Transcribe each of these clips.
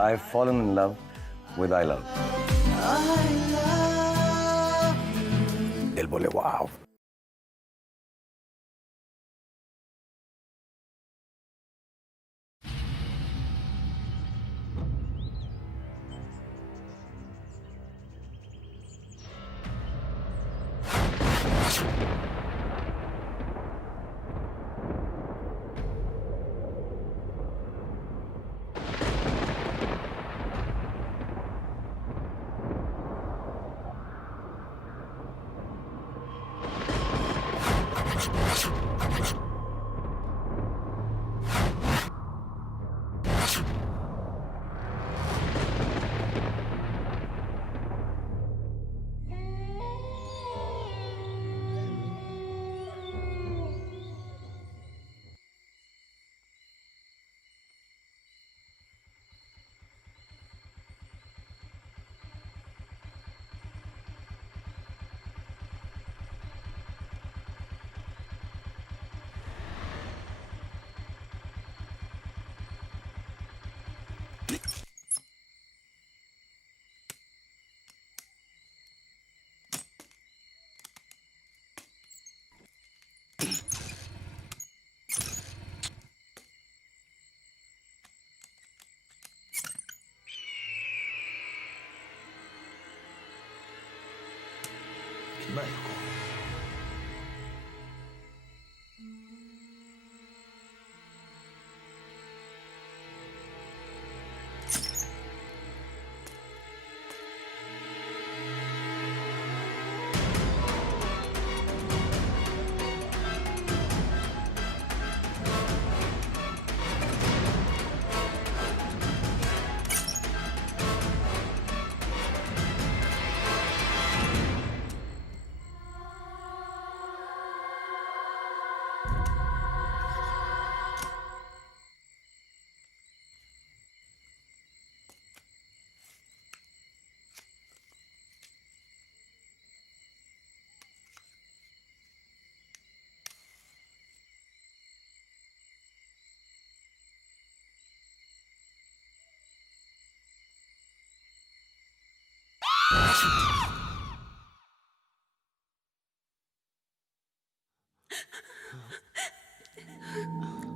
I've fallen in love with I love. दिल बोले वाव.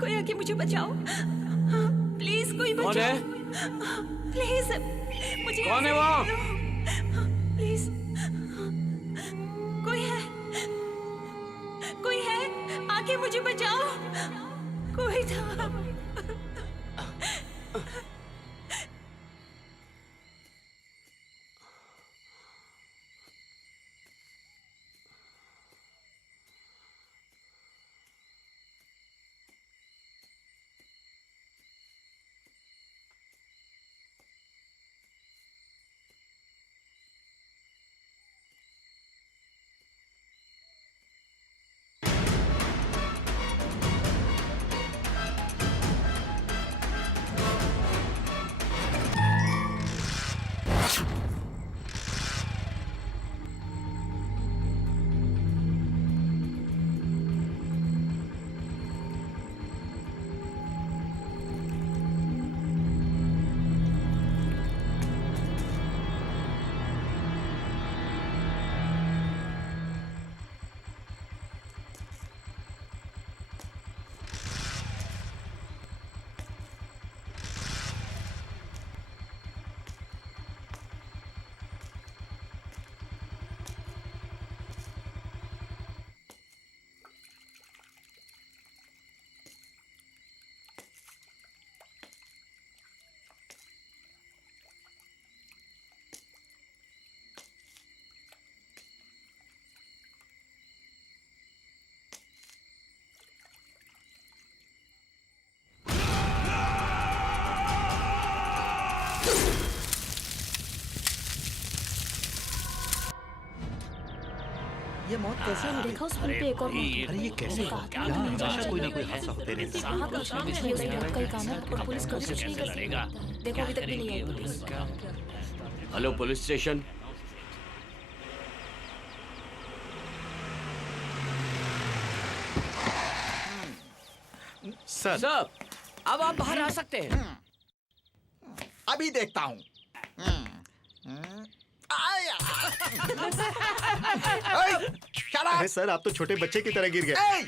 कोई आके मुझे बचाओ, प्लीज कोई बचाओ। कौन है? प्लीज मुझे कौन है वो? प्लीज कोई है, आके मुझे बचाओ। कोई था। ये मौत कैसे हो देखा उस पुल पे एक और मौत। अरे ये कैसे हो गया? यहाँ हमेशा कोई ना कोई हादसा होते रहता है। वहाँ कुछ नहीं है, उस मौत का ही काम है और पुलिस कभी कुछ नहीं कर सकती। देखो अभी तक भी नहीं आई police. Hello police station. Sir sir अब आप बाहर आ सकते हैं। अभी देखता हूँ। आया। Shut up! अरे सर, आप तो छोटे बच्चे की तरह गिर गए। Hey!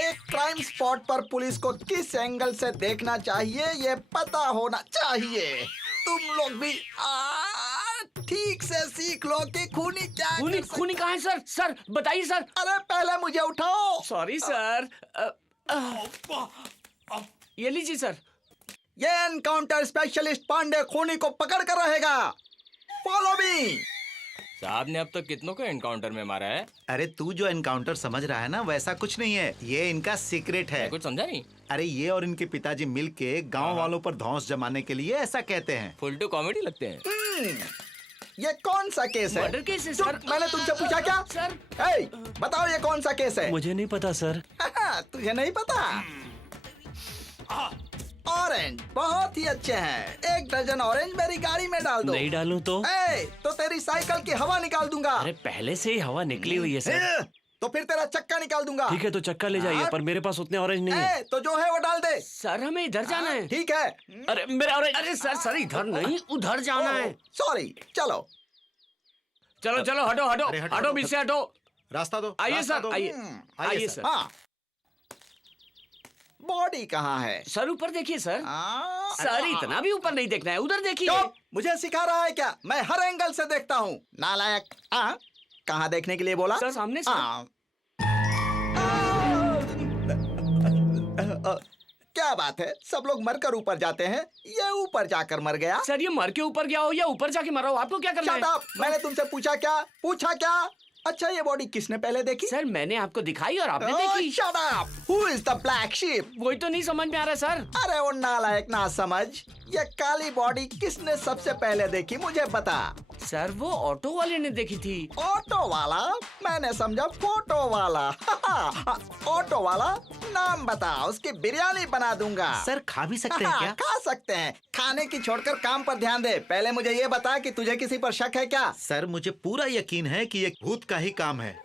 एक क्राइम स्पॉट पर पुलिस को किस एंगल से देखना चाहिए ये पता होना चाहिए। तुम लोग भी ठीक से सीख लो कि खूनी क्या खूनी खूनी कहाँ है सर? सर बताइए सर। अरे पहले मुझे उठाओ। Sorry sir. ये लीजिए सर। ये एनकाउंटर स्पेशलिस्ट पांडे खूनी को पकड़ कर रहेगा। Follow me. साहब ने अब तक कितनों को एनकाउंटर में मारा है? अरे तू जो एनकाउंटर समझ रहा है ना, वैसा कुछ नहीं है। ये इनका सीक्रेट है। कुछ समझा नहीं। अरे ये और इनके पिताजी मिलके गांव वालों पर धौंस जमाने के लिए ऐसा कहते हैं। फुल टू कॉमेडी लगते हैं। ये कौन सा केस है? मर्डर केस है चुप, सर। मैंने तुमसे पूछा क्या? सर। हे, बताओ ये कौन सा केस है? मुझे नहीं पता सर। तुझे नहीं पता? ऑरेंज बहुत ही अच्छे हैं। 1 दर्जन ऑरेंज मेरी गाड़ी में डाल दो। नहीं डालूं तो? तो तेरी साइकिल की हवा निकाल दूंगा। अरे पहले से ही हवा निकली हुई है सर। तो फिर तेरा चक्का निकाल दूंगा। ठीक है तो चक्का ले जाइए, पर मेरे पास उतने ऑरेंज नहीं है। तो जो है वो डाल दे। सर हमें इधर जाना है। ठीक है। अरे मेरा ऑरेंज। अरे सर सर इधर नहीं उधर जाना है। सॉरी, चलो चलो चलो हटो हटो अरे हटो, हटो बीच से हटो। रास्ता दो। आइए रास्ता सर दो। आइए आइए सर। सर। हाँ, बॉडी कहाँ है? सर ऊपर देखिए सर। हाँ, सर इतना भी ऊपर नहीं देखना है, उधर देखिए। चुप! मुझे सिखा रहा है क्या? मैं हर एंगल से देखता हूँ। नालायक। कहाँ देखने के लिए बोला? सर सामने से। क्या बात है, सब लोग मरकर ऊपर जाते हैं, ये ऊपर जाकर मर गया। सर ये मर के ऊपर गया हो या ऊपर जाके मरा हो, आपको क्या करना Shut है? up! मैंने तुमसे पूछा क्या? अच्छा ये बॉडी किसने पहले देखी? सर मैंने आपको दिखाई और आपने देखी। Shut up! Who is the black sheep? वही तो नहीं समझ में आ रहा सर। अरे वो नालायक ना समझ, ये काली बॉडी किसने सबसे पहले देखी मुझे बता। सर वो ऑटो वाले ने देखी थी। ऑटो वाला? मैंने समझा फोटो वाला। ऑटो वाला? नाम बता, उसकी बिरयानी बना दूंगा। सर खा भी सकते हैं क्या? खा सकते हैं। खाने की छोड़कर काम पर ध्यान दे। पहले मुझे ये बता कि तुझे किसी पर शक है क्या? सर मुझे पूरा यकीन है कि ये भूत का ही काम है।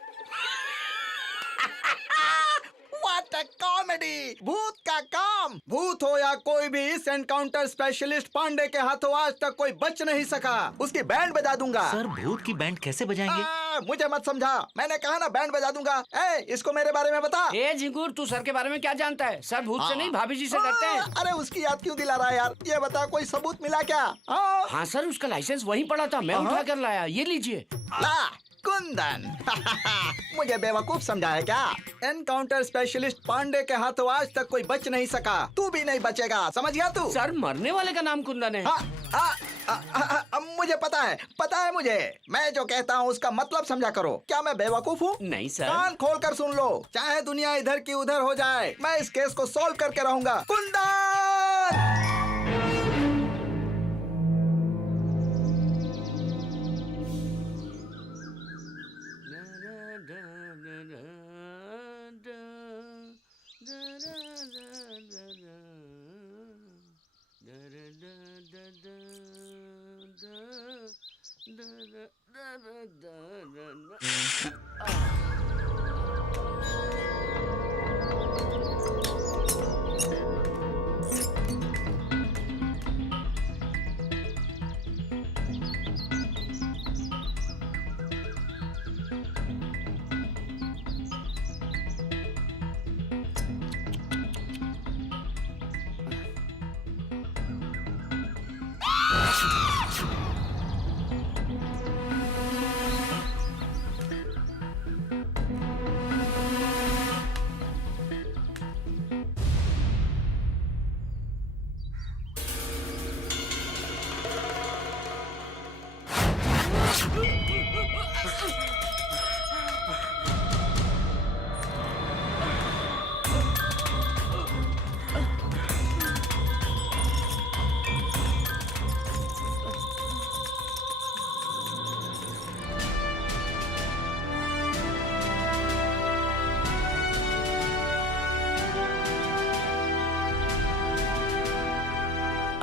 What a comedy! भूत का काम। भूत हो या कोई भी, इस एनकाउंटर स्पेशलिस्ट पांडे के हाथों आज तक कोई बच नहीं सका। उसकी बैंड बजा दूंगा। सर भूत की बैंड कैसे बजाएंगे? मुझे मत समझा, मैंने कहा ना बैंड बजा दूंगा। इसको मेरे बारे में बता। ए झिंगुर तू सर के बारे में क्या जानता है? सर भूत से नहीं भाभी जी से डरते हैं। अरे उसकी याद क्यों दिला रहा है यार? ये बता, कोई सबूत मिला क्या? हाँ सर उसका लाइसेंस वहीं पड़ा था, मैं उठा कर लाया। ये लीजिए। ला कुंदन। मुझे बेवकूफ समझा है क्या? एनकाउंटर स्पेशलिस्ट पांडे के हाथों आज तक कोई बच नहीं सका, तू भी नहीं बचेगा, समझ गया तू? सर मरने वाले का नाम कुंदन है। मुझे पता है मुझे। मैं जो कहता हूँ उसका मतलब समझा करो। क्या मैं बेवकूफ हूँ? नहीं सर। कान खोल कर सुन लो, चाहे दुनिया इधर की उधर हो जाए, मैं इस केस को सॉल्व करके रहूंगा। कुंदन!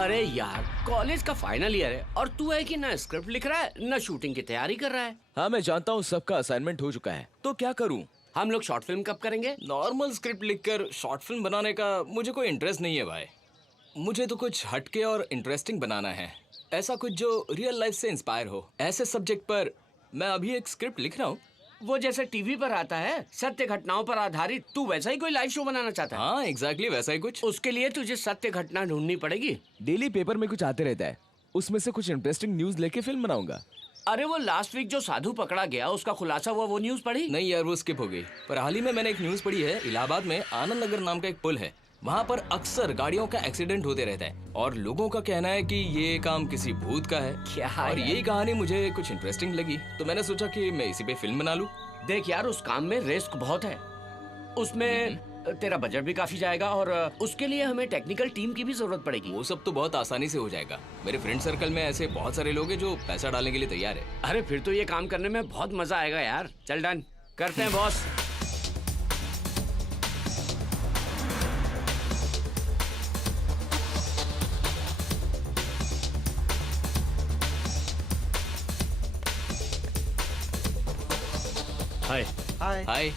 अरे यार कॉलेज का फाइनल ईयर है और तू है कि ना स्क्रिप्ट लिख रहा है ना शूटिंग की तैयारी कर रहा है। हाँ मैं जानता हूँ सबका असाइनमेंट हो चुका है, तो क्या करूँ? हम लोग शॉर्ट फिल्म कब करेंगे? नॉर्मल स्क्रिप्ट लिखकर शॉर्ट फिल्म बनाने का मुझे कोई इंटरेस्ट नहीं है भाई। मुझे तो कुछ हटके और इंटरेस्टिंग बनाना है, ऐसा कुछ जो रियल लाइफ से इंस्पायर हो। ऐसे सब्जेक्ट पर मैं अभी एक स्क्रिप्ट लिख रहा हूँ। वो जैसे टीवी पर आता है, सत्य घटनाओं पर आधारित, तू वैसा ही कोई लाइव शो बनाना चाहता है? हाँ एग्जैक्टली वैसा ही कुछ। उसके लिए तुझे सत्य घटना ढूंढनी पड़ेगी। डेली पेपर में कुछ आते रहता है, उसमें से कुछ इंटरेस्टिंग न्यूज लेके फिल्म बनाऊंगा। अरे वो लास्ट वीक जो साधु पकड़ा गया, उसका खुलासा हुआ, वो न्यूज पढ़ी? नहीं यार, वो स्किप हो गई। पर हाल ही में मैंने एक न्यूज़ पढ़ी है, इलाहाबाद में आनंद नगर नाम का एक पुल है, वहाँ पर अक्सर गाड़ियों का एक्सीडेंट होते रहता है और लोगों का कहना है कि ये काम किसी भूत का है। क्या और यार? यही कहानी मुझे कुछ इंटरेस्टिंग लगी, तो मैंने सोचा कि मैं इसी पे फिल्म बना लूं। देख यार, उस काम में रिस्क बहुत है, उसमें तेरा बजट भी काफी जाएगा और उसके लिए हमें टेक्निकल टीम की भी जरूरत पड़ेगी। वो सब तो बहुत आसानी से हो जाएगा। मेरे फ्रेंड सर्कल में ऐसे बहुत सारे लोग हैं जो पैसा डालने के लिए तैयार है। अरे फिर तो ये काम करने में बहुत मजा आएगा यार। चल डन करते हैं बॉस। हाय। हाय। हाय।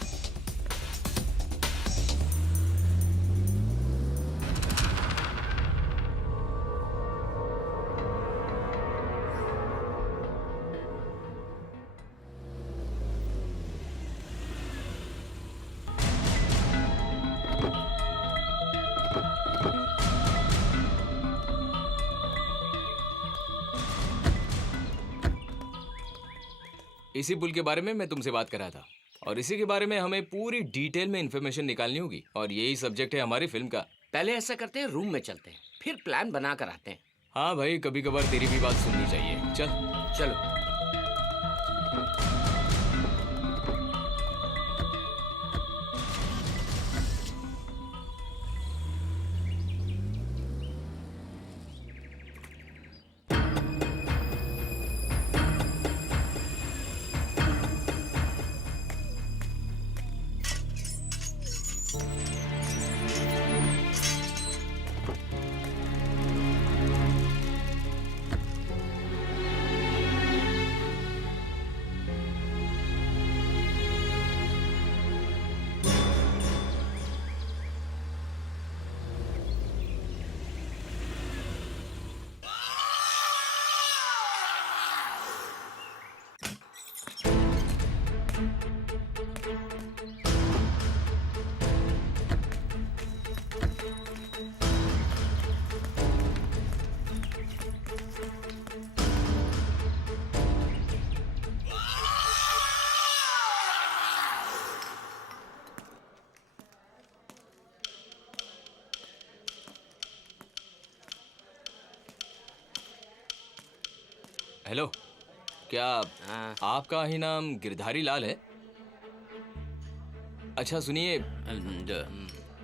इसी पुल के बारे में मैं तुमसे बात कर रहा था और इसी के बारे में हमें पूरी डिटेल में इंफॉर्मेशन निकालनी होगी और यही सब्जेक्ट है हमारी फिल्म का। पहले ऐसा करते हैं, रूम में चलते हैं, फिर प्लान बना कर आते हैं। हाँ भाई, कभी कभार तेरी भी बात सुननी चाहिए। चल चलो। हेलो, क्या आपका ही नाम गिरधारी लाल है? अच्छा सुनिए,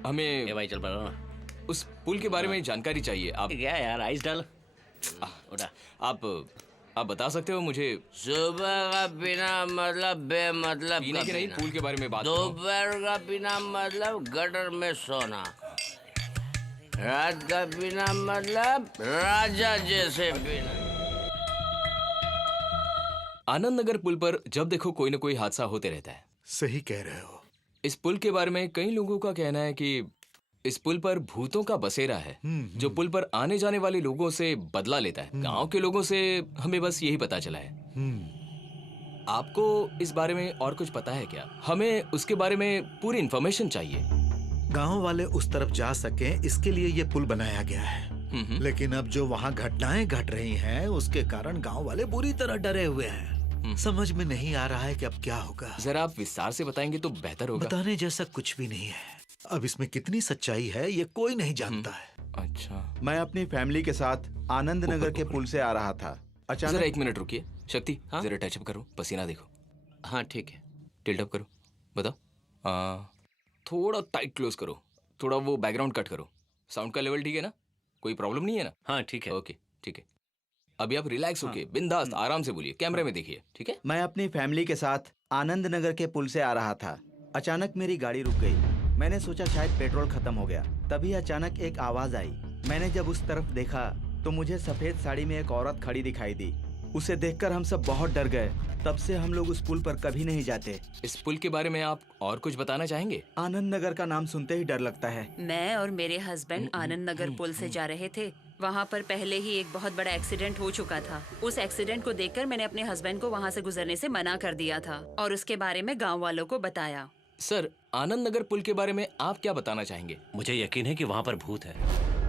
हमें भाई चल पड़ा उस पुल के बारे में जानकारी चाहिए। आप क्या यार, आइस डाल। उठा। आप बता सकते हो मुझे? सुबह का पीना मतलब बेमतलब पीने का के नहीं, पीना। पुल के बारे में बात करो। दोपहर का पीना मतलब गटर में सोना। रात का पीना मतलब राजा जैसे पीना। आनंद नगर पुल पर जब देखो कोई ना कोई हादसा होते रहता है। सही कह रहे हो। इस पुल के बारे में कई लोगों का कहना है कि इस पुल पर भूतों का बसेरा है जो पुल पर आने जाने वाले लोगों से बदला लेता है। गांव के लोगों से हमें बस यही पता चला है। आपको इस बारे में और कुछ पता है क्या? हमें उसके बारे में पूरी इंफॉर्मेशन चाहिए। गांव वाले उस तरफ जा सकें, इसके लिए ये पुल बनाया गया है। लेकिन अब जो वहाँ घटनाएं घट रही हैं, उसके कारण गांव वाले बुरी तरह डरे हुए हैं। समझ में नहीं आ रहा है कि अब क्या होगा। जरा आप विस्तार से बताएंगे तो बेहतर होगा। बताने जैसा कुछ भी नहीं है। अब इसमें कितनी सच्चाई है ये कोई नहीं जानता है। अच्छा, मैं अपनी फैमिली के साथ आनंद नगर के पुल से आ रहा था। जरा अचानक एक मिनट रुकिए। शक्ति, जरा टचअप करो, पसीना देखो। हाँ ठीक है। टिल्ट अप करो, बताओ। थोड़ा टाइट क्लोज करो, थोड़ा वो बैकग्राउंड कट करो। साउंड का लेवल ठीक है ना? कोई प्रॉब्लम नहीं है ना? हाँ ठीक है। ओके ठीक है। अभी आप रिलैक्स होके बिंदास आराम से बोलिए, कैमरे में देखिए, ठीक है? मैं अपनी फैमिली के साथ आनंद नगर के पुल से आ रहा था। अचानक मेरी गाड़ी रुक गई। मैंने सोचा शायद पेट्रोल खत्म हो गया। तभी अचानक एक आवाज आई। मैंने जब उस तरफ देखा तो मुझे सफेद साड़ी में एक औरत खड़ी दिखाई दी। उसे देखकर हम सब बहुत डर गए। तब से हम लोग उस पुल पर कभी नहीं जाते। इस पुल के बारे में आप और कुछ बताना चाहेंगे? आनंद नगर का नाम सुनते ही डर लगता है। मैं और मेरे हस्बैंड आनंद नगर पुल से जा रहे थे। वहाँ पर पहले ही एक बहुत बड़ा एक्सीडेंट हो चुका था। उस एक्सीडेंट को देखकर मैंने अपने हस्बैंड को वहाँ से गुजरने से मना कर दिया था और उसके बारे में गांव वालों को बताया। सर, आनंद नगर पुल के बारे में आप क्या बताना चाहेंगे? मुझे यकीन है कि वहाँ पर भूत है।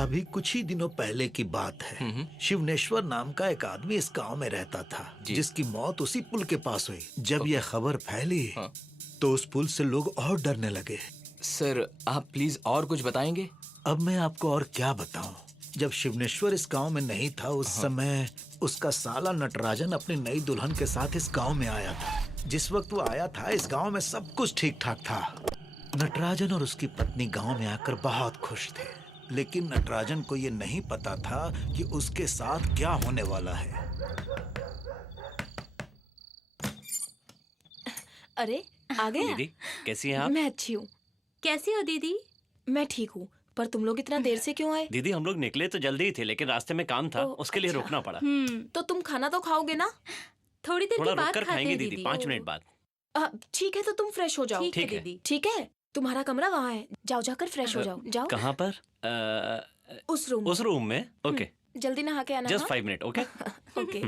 अभी कुछ ही दिनों पहले की बात है। शिवनेश्वर नाम का एक आदमी इस गांव में रहता था, जिसकी मौत उसी पुल के पास हुई। जब यह खबर फैली तो उस पुल से लोग और डरने लगे। सर, आप प्लीज और कुछ बताएंगे? अब मैं आपको और क्या बताऊं। जब शिवनेश्वर इस गांव में नहीं था, उस समय उसका साला नटराजन अपनी नई दुल्हन के साथ इस गांव में आया था। जिस वक्त वो आया था, इस गांव में सब कुछ ठीक ठाक था। नटराजन और उसकी पत्नी गांव में आकर बहुत खुश थे, लेकिन नटराजन को ये नहीं पता था कि उसके साथ क्या होने वाला है। अरे, आ गया? दीदी, कैसी हैं आप? मैं अच्छी हूँ। कैसी हो दीदी? मैं ठीक हूँ, पर तुम लोग इतना देर से क्यों आए? दीदी, हम लोग निकले तो जल्दी ही थे, लेकिन रास्ते में काम था, उसके लिए रुकना पड़ा। तो तुम खाना तो खाओगे ना? थोड़ी देर थोड़ा के बाद रुककर खाते खाएंगे हैं दीदी, 5 मिनट बाद। ठीक है, तो तुम फ्रेश हो जाओ। ठीक है दीदी। ठीक है, तुम्हारा कमरा वहाँ है, जाओ जाकर फ्रेश हो जाओ। जाओ। कहाँ पर? उस रूम में। ओके, जल्दी नहा के आना। Just 5 minute. ओके। ओके।